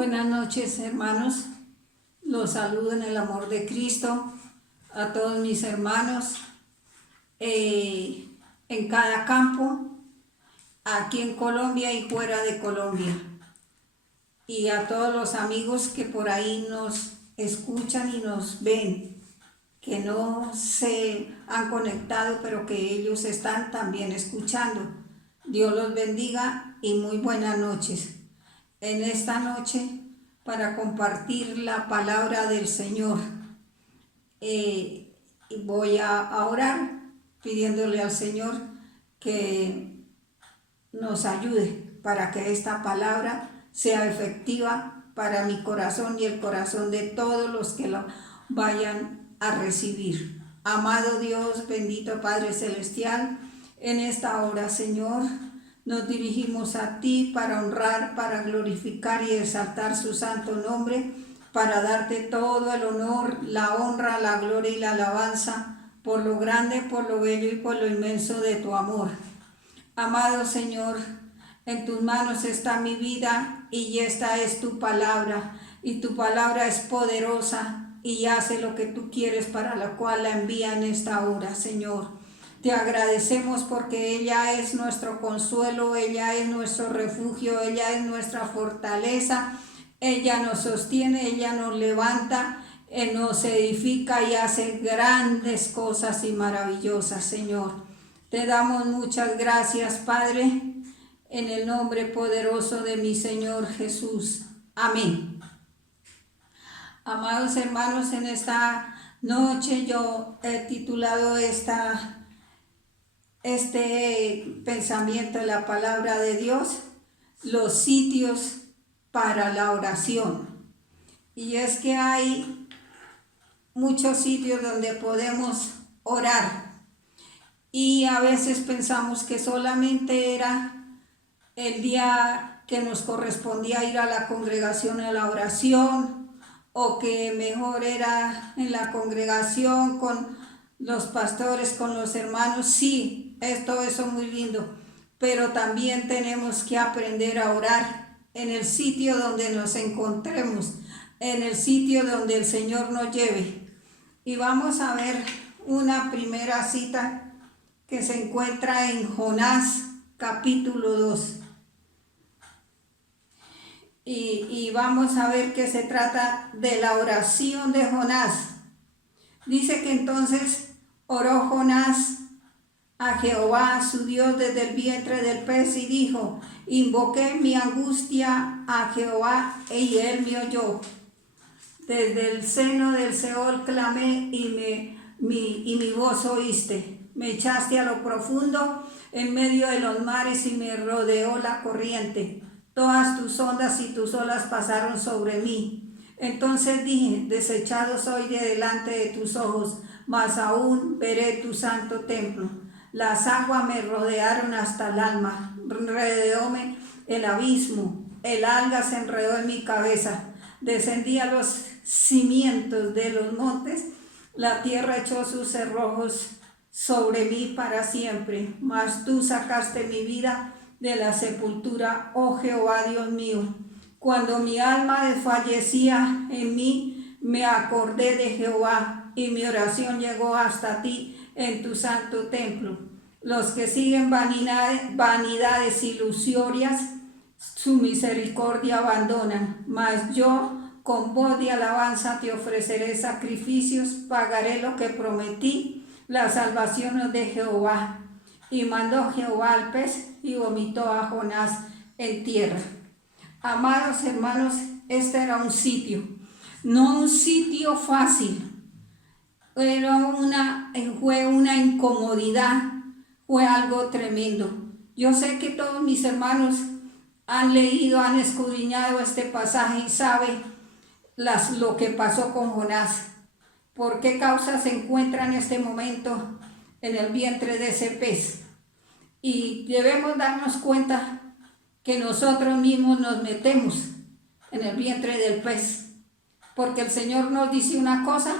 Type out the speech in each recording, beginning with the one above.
Buenas noches, hermanos. Los saludo en el amor de Cristo a todos mis hermanos en cada campo, aquí en Colombia y fuera de Colombia. Y a todos los amigos que por ahí nos escuchan y nos ven, que no se han conectado, pero que ellos están también escuchando. Dios los bendiga y muy buenas noches. En esta noche, para compartir la palabra del Señor, voy a orar pidiéndole al Señor que nos ayude para que esta palabra sea efectiva para mi corazón y el corazón de todos los que lo vayan a recibir. Amado Dios, bendito Padre Celestial, en esta hora, Señor, nos dirigimos a ti para honrar, para glorificar y exaltar su santo nombre, para darte todo el honor, la honra, la gloria y la alabanza por lo grande, por lo bello y por lo inmenso de tu amor. Amado Señor, en tus manos está mi vida y esta es tu palabra, y tu palabra es poderosa y hace lo que tú quieres, para la cual la envía en esta hora, Señor. Te agradecemos porque ella es nuestro consuelo, ella es nuestro refugio, ella es nuestra fortaleza, ella nos sostiene, ella nos levanta, nos edifica y hace grandes cosas y maravillosas, Señor. Te damos muchas gracias, Padre, en el nombre poderoso de mi Señor Jesús. Amén. Amados hermanos, en esta noche yo he titulado este pensamiento de la palabra de Dios, los sitios para la oración. Y es que hay muchos sitios donde podemos orar y a veces pensamos que solamente era el día que nos correspondía ir a la congregación a la oración, o que mejor era en la congregación con los pastores, con los hermanos. Sí, todo eso muy lindo, pero también tenemos que aprender a orar en el sitio donde nos encontremos, en el sitio donde el Señor nos lleve. Y vamos a ver una primera cita que se encuentra en Jonás capítulo 2. Y vamos a ver que se trata de la oración de Jonás. Dice que entonces oró Jonás a Jehová su Dios desde el vientre del pez y dijo: invoqué mi angustia a Jehová y él me oyó. Desde el seno del Seol clamé y mi voz oíste. Me echaste a lo profundo en medio de los mares y me rodeó la corriente. Todas tus ondas y tus olas pasaron sobre mí. Entonces dije: desechado soy de delante de tus ojos, mas aún veré tu santo templo. Las aguas me rodearon hasta el alma, rodeóme el abismo, el alga se enredó en mi cabeza. Descendí a los cimientos de los montes, la tierra echó sus cerrojos sobre mí para siempre. Mas tú sacaste mi vida de la sepultura, oh Jehová Dios mío. Cuando mi alma desfallecía en mí, me acordé de Jehová, y mi oración llegó hasta ti en tu santo templo. Los que siguen vanidades ilusorias, su misericordia abandonan, mas yo con voz de alabanza te ofreceré sacrificios, pagaré lo que prometí, la salvación de Jehová. Y mandó Jehová al pez y vomitó a Jonás en tierra. Amados hermanos, este era un sitio, no un sitio fácil, fue una incomodidad, fue algo tremendo. Yo sé que todos mis hermanos han leído, han escudriñado este pasaje y saben lo que pasó con Jonás, por qué causa se encuentra en este momento en el vientre de ese pez. Y debemos darnos cuenta que nosotros mismos nos metemos en el vientre del pez, porque el Señor nos dice una cosa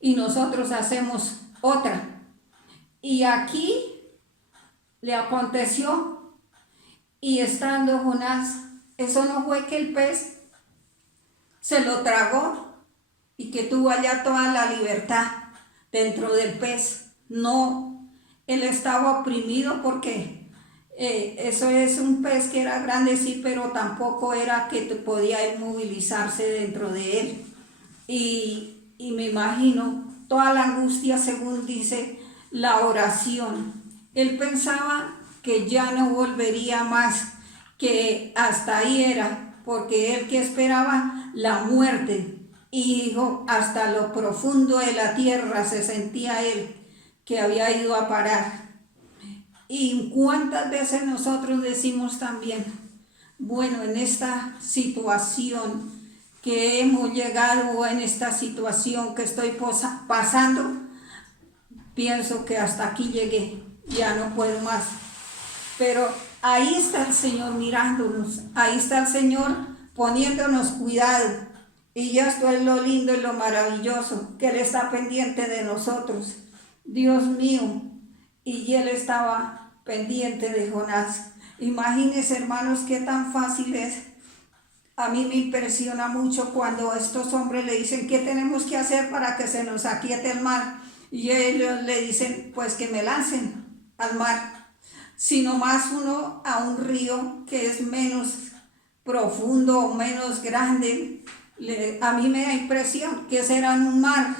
y nosotros hacemos otra. Y aquí le aconteció, y estando Jonás, eso no fue que el pez se lo tragó y que tuvo allá toda la libertad dentro del pez. No, él estaba oprimido porque eso es un pez que era grande, sí, pero tampoco era que podía inmovilizarse dentro de él. Y me imagino toda la angustia, según dice la oración. Él pensaba que ya no volvería más, que hasta ahí era, porque él que esperaba la muerte. Y dijo, hasta lo profundo de la tierra se sentía él que había ido a parar. Y cuántas veces nosotros decimos también, bueno, en esta situación que hemos llegado o en esta situación que estoy pasando, pienso que hasta aquí llegué, ya no puedo más. Pero ahí está el Señor mirándonos, ahí está el Señor poniéndonos cuidado. Y esto es lo lindo y lo maravilloso, que Él está pendiente de nosotros. Dios mío, y Él estaba pendiente de Jonás. Imagínense, hermanos, qué tan fácil es. A mí me impresiona mucho cuando estos hombres le dicen, ¿qué tenemos que hacer para que se nos aquiete el mar? Y ellos le dicen, pues que me lancen al mar. Si nomás uno a un río que es menos profundo o menos grande, a mí me da impresión que ese era un mar,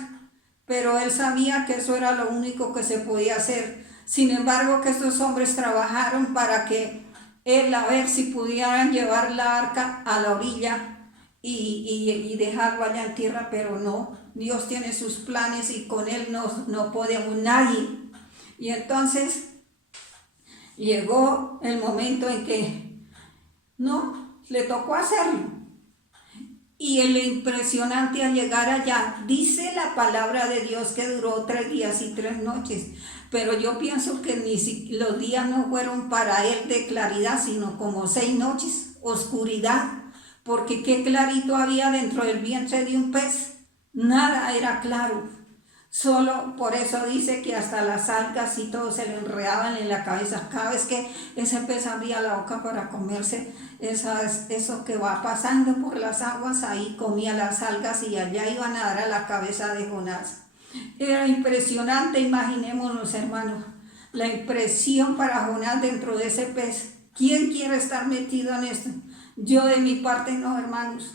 pero él sabía que eso era lo único que se podía hacer. Sin embargo, que estos hombres trabajaron para que él, a ver si pudieran llevar la arca a la orilla y dejarlo allá en tierra, pero no, Dios tiene sus planes y con él no podemos nadie. Y entonces llegó el momento en que no, le tocó hacerlo. Y el impresionante al llegar allá, dice la palabra de Dios que duró 3 días y 3 noches, pero yo pienso que los días no fueron para él de claridad, sino como 6 noches, oscuridad, porque qué clarito había dentro del vientre de un pez, nada era claro. Solo por eso dice que hasta las algas y todo se le enredaban en la cabeza. Cada vez que ese pez abría la boca para comerse eso que va pasando por las aguas, ahí comía las algas y allá iban a dar a la cabeza de Jonás. Era impresionante, imaginémonos, hermanos, la impresión para Jonás dentro de ese pez. ¿Quién quiere estar metido en esto? Yo de mi parte no, hermanos.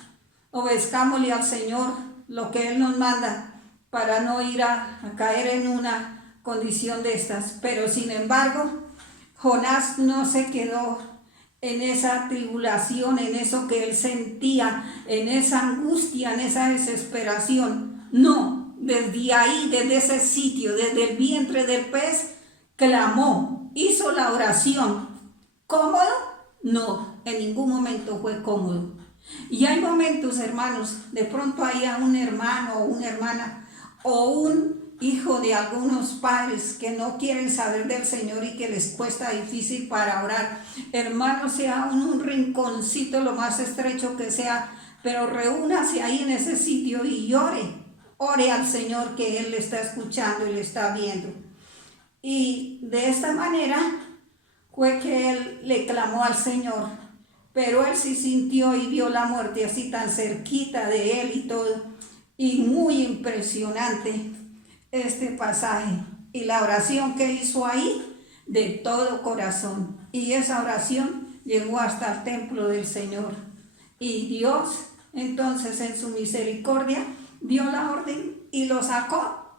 Obedezcámosle al Señor lo que Él nos manda, para no ir a caer en una condición de estas. Pero sin embargo, Jonás no se quedó en esa tribulación, en eso que él sentía, en esa angustia, en esa desesperación. No, desde ahí, desde ese sitio, desde el vientre del pez, clamó, hizo la oración. ¿Cómodo? No, en ningún momento fue cómodo. Y hay momentos, hermanos, de pronto hay a un hermano o una hermana o un hijo de algunos padres que no quieren saber del Señor y que les cuesta difícil para orar. Hermano, sea un rinconcito lo más estrecho que sea, pero reúnase ahí en ese sitio y ore al Señor, que Él le está escuchando y le está viendo. Y de esta manera fue que él le clamó al Señor, pero él sí sintió y vio la muerte así tan cerquita de él y todo, y muy impresionante este pasaje y la oración que hizo ahí de todo corazón, y esa oración llegó hasta el templo del Señor, y Dios entonces en su misericordia dio la orden y lo sacó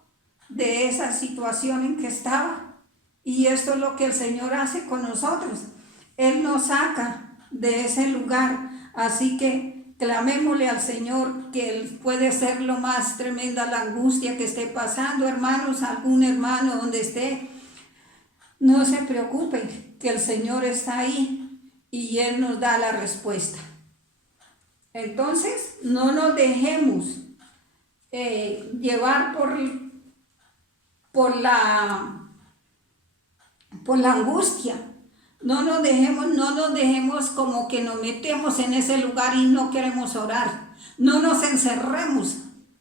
de esa situación en que estaba. Y esto es lo que el Señor hace con nosotros, Él nos saca de ese lugar. Así que clamémosle al Señor, que Él puede ser lo más tremenda la angustia que esté pasando, hermanos, algún hermano donde esté, no se preocupen, que el Señor está ahí y Él nos da la respuesta. Entonces, no nos dejemos llevar por la angustia. No nos dejemos como que nos metemos en ese lugar y no queremos orar. No nos encerremos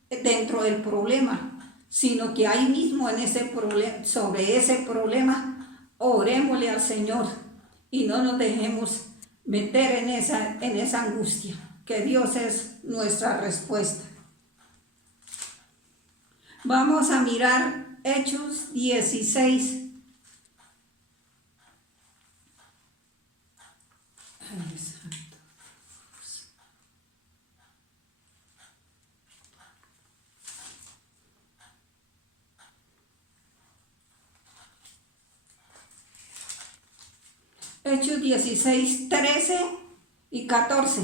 dentro del problema, sino que ahí mismo en sobre ese problema, orémosle al Señor y no nos dejemos meter en esa angustia. que Dios es nuestra respuesta. Vamos a mirar Hechos 16. Hechos 16, 13 y 14.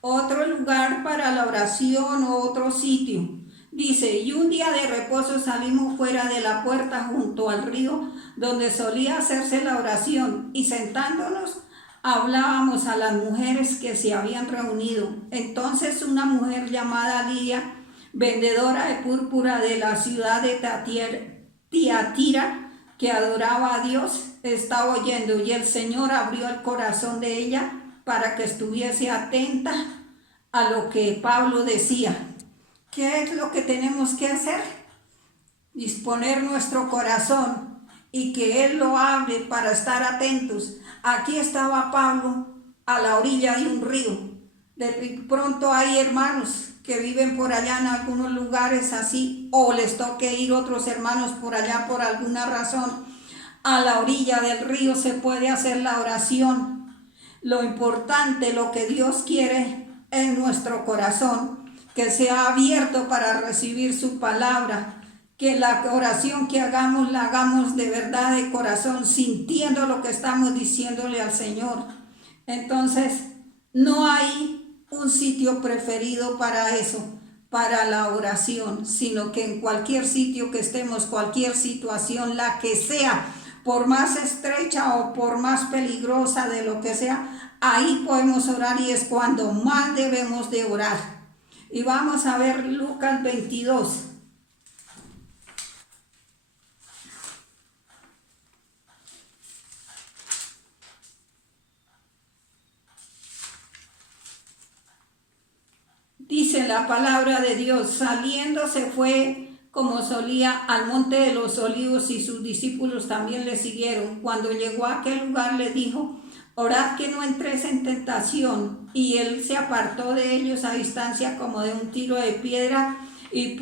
Otro lugar para la oración o otro sitio. Dice, y un día de reposo salimos fuera de la puerta junto al río donde solía hacerse la oración, y sentándonos hablábamos a las mujeres que se habían reunido. Entonces una mujer llamada Lidia, vendedora de púrpura de la ciudad de Tiatira, que adoraba a Dios, estaba oyendo, y el Señor abrió el corazón de ella para que estuviese atenta a lo que Pablo decía. ¿Qué es lo que tenemos que hacer? Disponer nuestro corazón y que Él lo abre para estar atentos. Aquí estaba Pablo a la orilla de un río. De pronto hay hermanos que viven por allá en algunos lugares así, o les toque ir otros hermanos por allá por alguna razón. A la orilla del río se puede hacer la oración. Lo importante, lo que Dios quiere en nuestro corazón, que sea abierto para recibir su palabra, que la oración que hagamos, la hagamos de verdad, de corazón, sintiendo lo que estamos diciéndole al Señor. Entonces, no hay un sitio preferido para eso, para la oración, sino que en cualquier sitio que estemos, cualquier situación, la que sea, por más estrecha o por más peligrosa de lo que sea, ahí podemos orar, y es cuando más debemos de orar. Y vamos a ver Lucas 22. Dice la palabra de Dios, saliendo se fue como solía al monte de los olivos, y sus discípulos también le siguieron. Cuando llegó a aquel lugar le dijo, orad que no entréis en tentación. Y él se apartó de ellos a distancia como de un tiro de piedra, y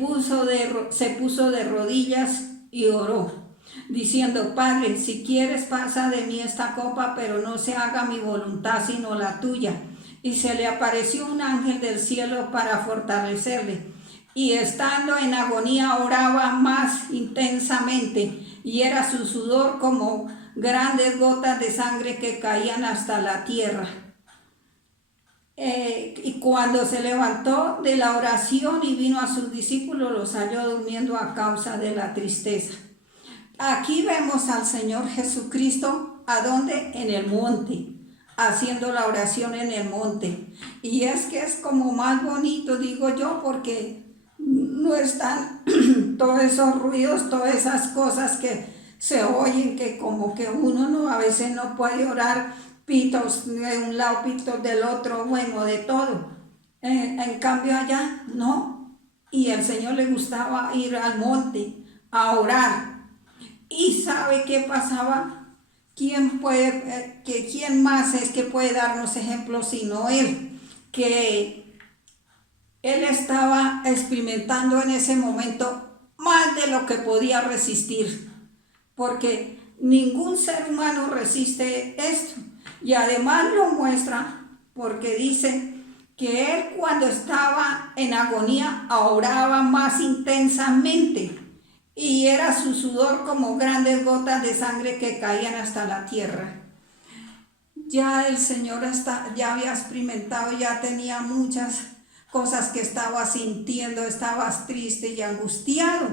se puso de rodillas y oró, diciendo, Padre, si quieres pasa de mí esta copa, pero no se haga mi voluntad sino la tuya. Y se le apareció un ángel del cielo para fortalecerle. Y estando en agonía oraba más intensamente, y era su sudor como grandes gotas de sangre que caían hasta la tierra. Y cuando se levantó de la oración y vino a sus discípulos, los halló durmiendo a causa de la tristeza. Aquí vemos al Señor Jesucristo, ¿a dónde? En el monte, haciendo la oración en el monte. Y es que es como más bonito, digo yo, porque no están todos esos ruidos, todas esas cosas que se oyen, que como que uno no, a veces no puede orar, pitos de un lado, pitos del otro, bueno, de todo. En cambio allá, no. Y el Señor le gustaba ir al monte a orar. ¿Y sabe qué pasaba? ¿Quién más es que puede darnos ejemplos sino Él? Que Él estaba experimentando en ese momento más de lo que podía resistir, porque ningún ser humano resiste esto. Y además lo muestra porque dice que Él, cuando estaba en agonía, oraba más intensamente, y era su sudor como grandes gotas de sangre que caían hasta la tierra. Ya el Señor ya había experimentado, ya tenía muchas cosas que estaba sintiendo, estaba triste y angustiado,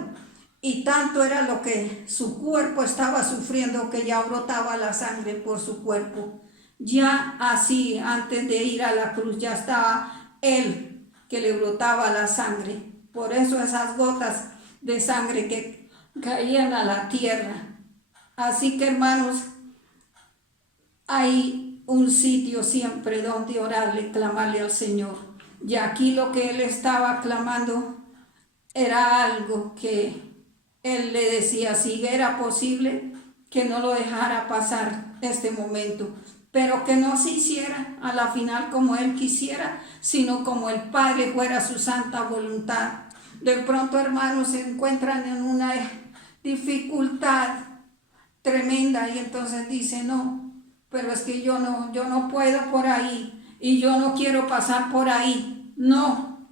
y tanto era lo que su cuerpo estaba sufriendo que ya brotaba la sangre por su cuerpo. Ya así, antes de ir a la cruz, ya estaba Él que le brotaba la sangre. Por eso esas gotas de sangre que caían a la tierra. Así que, hermanos, hay un sitio siempre donde orarle, clamarle al Señor. Y aquí lo que Él estaba clamando era algo que Él le decía, si era posible, que no lo dejara pasar este momento, pero que no se hiciera a la final como Él quisiera, sino como el Padre fuera su santa voluntad. De pronto, hermanos, se encuentran en una dificultad tremenda y entonces dicen, no, pero es que yo no puedo por ahí y yo no quiero pasar por ahí. No,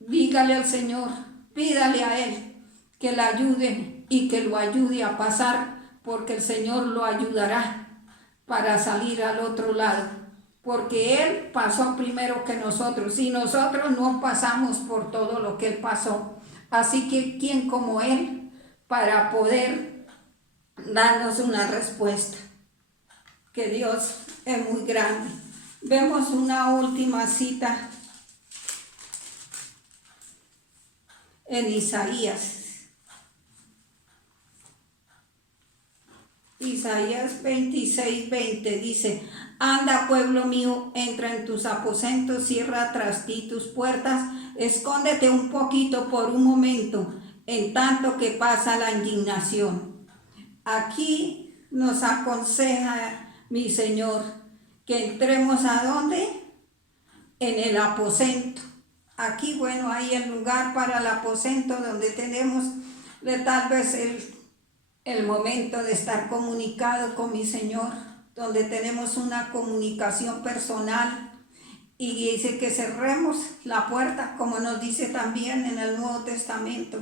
dígale al Señor, pídale a Él que le ayude y que lo ayude a pasar, porque el Señor lo ayudará para salir al otro lado, porque Él pasó primero que nosotros y nosotros no pasamos por todo lo que Él pasó. Así que ¿quién como Él para poder darnos una respuesta? Que Dios es muy grande. Vemos una última cita en Isaías 26:20 dice: anda, pueblo mío, entra en tus aposentos, cierra tras ti tus puertas, escóndete un poquito por un momento, en tanto que pasa la indignación. Aquí nos aconseja mi Señor que entremos ¿a dónde? En el aposento. Aquí, bueno, hay el lugar para el aposento donde tenemos tal vez el momento de estar comunicado con mi Señor, donde tenemos una comunicación personal, y dice que cerremos la puerta, como nos dice también en el Nuevo Testamento.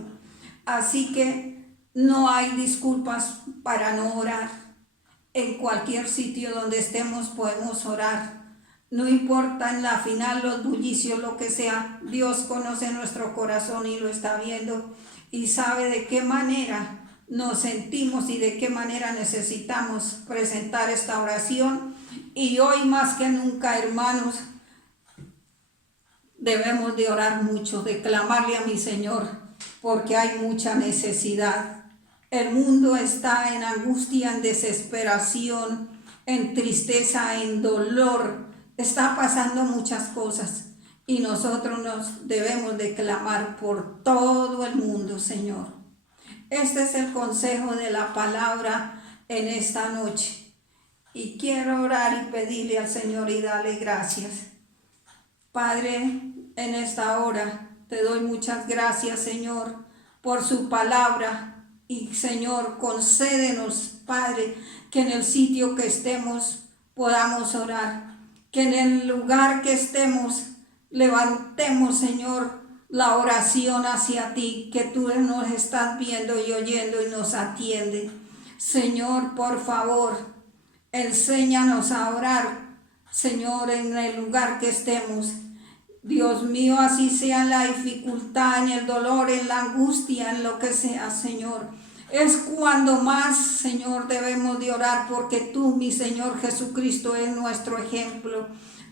Así que no hay disculpas para no orar. En cualquier sitio donde estemos podemos orar. No importa en la final los bullicios, lo que sea, Dios conoce nuestro corazón y lo está viendo y sabe de qué manera nos sentimos y de qué manera necesitamos presentar esta oración. Y hoy más que nunca, hermanos, debemos de orar mucho, de clamarle a mi Señor, porque hay mucha necesidad. El mundo está en angustia, en desesperación, en tristeza, en dolor. Está pasando muchas cosas y nosotros nos debemos de clamar por todo el mundo, Señor. Este es el consejo de la palabra en esta noche. Y quiero orar y pedirle al Señor y darle gracias. Padre, en esta hora te doy muchas gracias, Señor, por su palabra. Y Señor, concédenos, Padre, que en el sitio que estemos podamos orar. Que en el lugar que estemos levantemos, Señor, la oración hacia ti, que tú nos estás viendo y oyendo y nos atiende. Señor, por favor, enséñanos a orar, Señor, en el lugar que estemos. Dios mío, así sea en la dificultad, en el dolor, en la angustia, en lo que sea, Señor. Es cuando más, Señor, debemos de orar, porque tú, mi Señor Jesucristo, es nuestro ejemplo.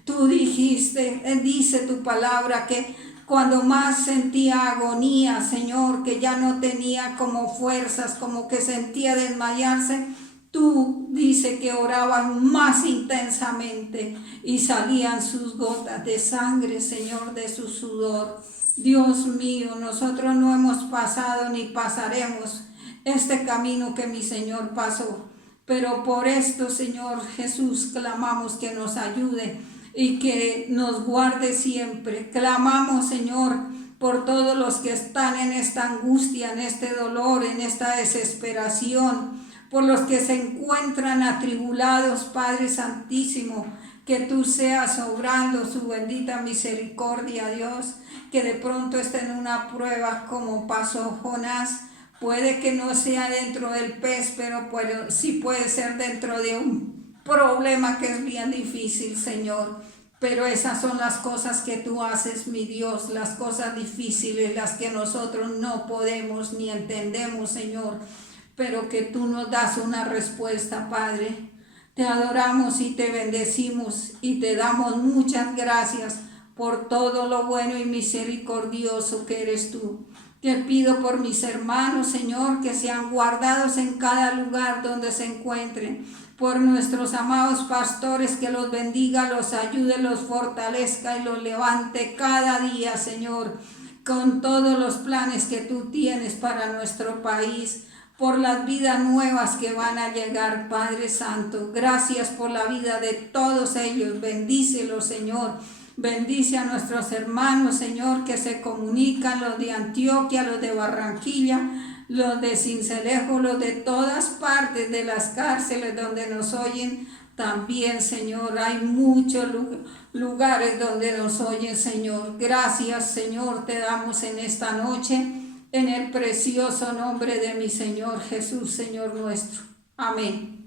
Tú dijiste, dice tu palabra, que cuando más sentía agonía, Señor, que ya no tenía como fuerzas, como que sentía desmayarse, tú dice que orabas más intensamente y salían sus gotas de sangre, Señor, de su sudor. Dios mío, nosotros no hemos pasado ni pasaremos este camino que mi Señor pasó, pero por esto, Señor Jesús, clamamos que nos ayude y que nos guarde siempre. Clamamos, Señor, por todos los que están en esta angustia, en este dolor, en esta desesperación, por los que se encuentran atribulados, Padre Santísimo, que tú seas obrando su bendita misericordia, Dios, que de pronto estén en una prueba como pasó Jonás. Puede que no sea dentro del pez, pero sí puede ser dentro de un problema que es bien difícil, Señor. Pero esas son las cosas que tú haces, mi Dios, las cosas difíciles, las que nosotros no podemos ni entendemos, Señor, pero que tú nos das una respuesta, Padre. Te adoramos y te bendecimos y te damos muchas gracias por todo lo bueno y misericordioso que eres tú. Te pido por mis hermanos, Señor, que sean guardados en cada lugar donde se encuentren. Por nuestros amados pastores, que los bendiga, los ayude, los fortalezca y los levante cada día, Señor, con todos los planes que tú tienes para nuestro país. por las vidas nuevas que van a llegar, Padre Santo. Gracias por la vida de todos ellos. Bendícelos, Señor. Bendice a nuestros hermanos, Señor, que se comunican, los de Antioquia, los de Barranquilla, los de Sincelejo, los de todas partes de las cárceles donde nos oyen. También, Señor, hay muchos lugares donde nos oyen, Señor. Gracias, Señor, te damos en esta noche, en el precioso nombre de mi Señor Jesús, Señor nuestro. Amén.